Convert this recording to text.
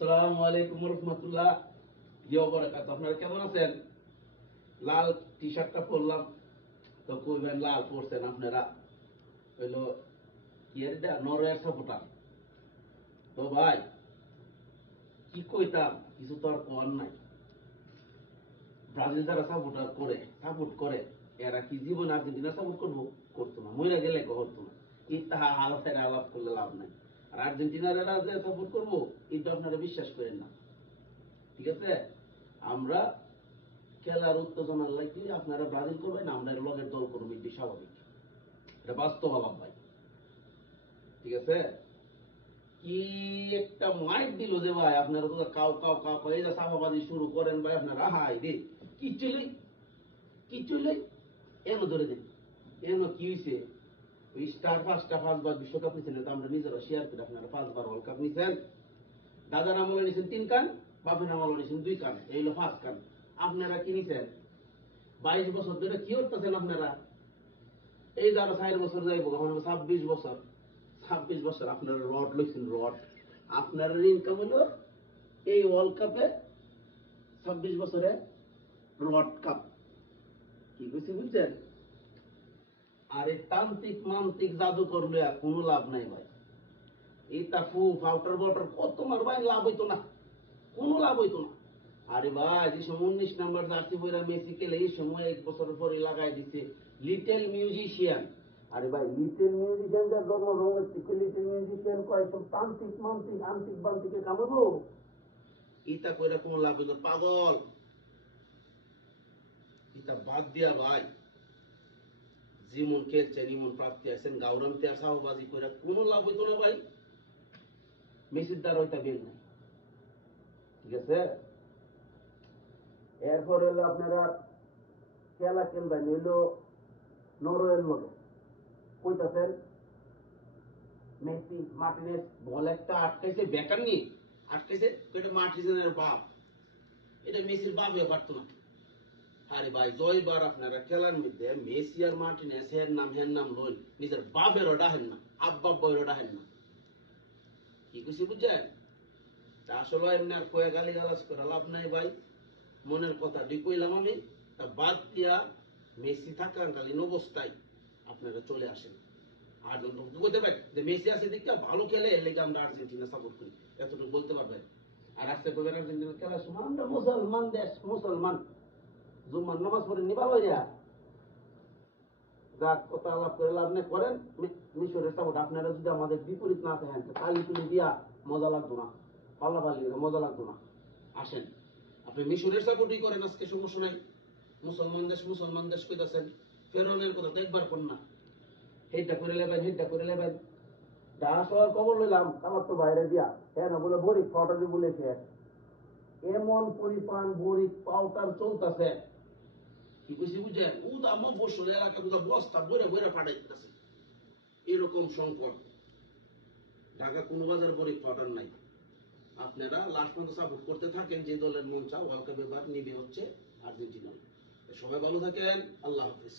আসসালামু আলাইকুম রহমতুল্লাহ। জি ওবারাকাতুহু। আপনারা কেমন আছেন? লাল টি শার্টটা পরলাম তো কইবেন লাল পরছেন আপনারা, হইলো কি এটা নরওয়ের সাপোর্টার। তো ভাই কি কইতাম, কিছু তো আর কোয়ার নাই। ব্রাজিল যারা সাপোর্ট করে এরা কি জীবন আর্জেন্টিনা সাপোর্ট করবো? করতো না। মইরা গেলে করতো না। ইতাহা আলাপের আলাপ করলে লাভ নাই। আর আর্জেন্টিনার এরা যে সাপোর্ট করবো এটা আপনারা বিশ্বাস করেন না, ঠিক আছে? আমরা খেলার উত্তেজনার লাগি আপনারা ব্রাজিল করবেন, আমরা লগের দল করবো, এটি স্বাভাবিক। এটা বাস্তব আলাপ ভাই, ঠিক আছে? কি একটা মাইট দিল যে ভাই, আপনারা তো কাউ কাউ কাউ কাউ এই যে সাফাবাজি শুরু করেন ভাই আপনারা। হাই রে কি চলে, কি চলে এনো ধরে দিন। এনো কি হয়েছে? ওই স্টার পাঁচবার বিশ্বকাপ নিচ্ছেন, তো আমরা নিজেরা শেয়ার করি। আপনারা 5বার ওয়ার্ল্ড কাপ নিচ্ছেন, দাদার আমলে নিয়েছেন 3 কান, বাপের আমলে নিয়েছেন 2 কান, এই হলো 5 কান। আপনারা কি নিছেন? 22 বছর ধরে কি করতেছেন আপনারা? এই যে আরো 4 বছর যাইব, এখন 26 বছর। 26 বছর আপনারা রড লইছেন, রড। আপনার ইনকাম হলো এই ওয়ার্ল্ড কাপে 26 বছরে রড কাপ। কি কইছি বুঝছেন? আর এই তান্ত্রিক মান্ত্রিক জাদু করলে আর কোনো লাভ নাই ভাই। এই তাফু ফাউটার বাউটার কত তোমার ভাই লাভ হইতো না, কোনো লাভ হইতো না। আরে ভাই যে সময় 19 নম্বর জার্সি পরে মেসি খেলে, এই সময় 1 বছর পরে লাগাই দিছে লিটল মিউজিশিয়ান। আরে ভাই লিটল মিউজিশিয়ান যার জন্মগ্রহণ হচ্ছে, লিটল মিউজিশিয়ান কয় সব তান্ত্রিক মান্ত্রিক আন্ত্রিক বান্ত্রিকে কামাবো? ইটা কইরা কোনো লাভ হইতো? পাগল। এটা বাদ দিয়া ভাই, যেমন খেলছেন এমন প্রাপ্তি আছেন, গাউরাম তে সাহবাজি কইরা কোনো লাভ হইতো না ভাই। মেসির দ্বারা ওইটা বের নাই, ঠিক আছে? এরপর হলো আপনারা খেলা খেলবেন হইলো নরওয়ের লগে, কইতাছেন মেসি মার্টিনেস বল একটা আটকাইছে, বেকার নিয়ে আটকাইছে, এটা মার্টিনেসের বাপ, এটা মেসির বাপ হয়ে পারতো না। আরে ভাই জয়বার আপনারা খেলার মধ্যে মেসি আর মার্টিনেস হের নাম লই, নিজের বাপেরও ডাহেন না, আব্বা বইরও ডাহেন না। কি কইছি বুঝছেন? আসলে এমনি আর কয়ে গালি গালাজ করে লাভ নাই ভাই। মনের কথা কইলাম আমি। তা বাদ দিয়া মেসি থাকাকালীন অবস্থায় আপনারা চলে আসেন। আর বলতে পারেন যে মেসি আছে দিকটা ভালো খেলে, এর লেগে আমরা আর্জেন্টিনা সাপোর্ট করি, এতটুকু বলতে পারবেন। আর আজকে কবেন আর্জেন্টিনা খেলার সময় আমরা মুসলমান দেশ, মুসলমান জুম্মার নামাজ পড়ে নিবাল হইয়া যা কথা আলাপ করে লাভ নেই, করেন মিশরের সাপোর্ট। আপনারা যদি আমাদের বিপরীত না থাকেন তালি তুলি দিয়া মজা লাগতো না, পাল্লা পাল্লি মজা লাগতো না। আসেন আপনি মিশরের সাপোর্টই করেন, আজকে সমস্যা নাই। মুসলমান দেশ কইতাছেন, ফেরাউনের কথা তো একবার কোন না। হেডটা করে লেবেন, হেডটা করে লেবেন। ঢাকা শহর খবর লইলাম আমার তো বাইরে দিয়া, হ্যাঁ না বলে বড়ি ফটারি বলেছে, এমন পরিমাণ বড়ি পাউটার চলতেছে। কি কইছি বুঝছেন? উদা মফস্বল এলাকা উদা বস্তা বইরা বইরা পাঠাইতেছে, এরকম সংকট। ঢাকা কোনো বাজার বড়ি পাউডার নাই। আপনারা লাস্ট পর্যন্ত সাপোর্ট করতে থাকেন, যে দলের মন চাও ওয়ার্ল্ড কাপ এবার নিবে হচ্ছে আর্জেন্টিনা। সবাই ভালো থাকেন, আল্লাহ হাফিজ।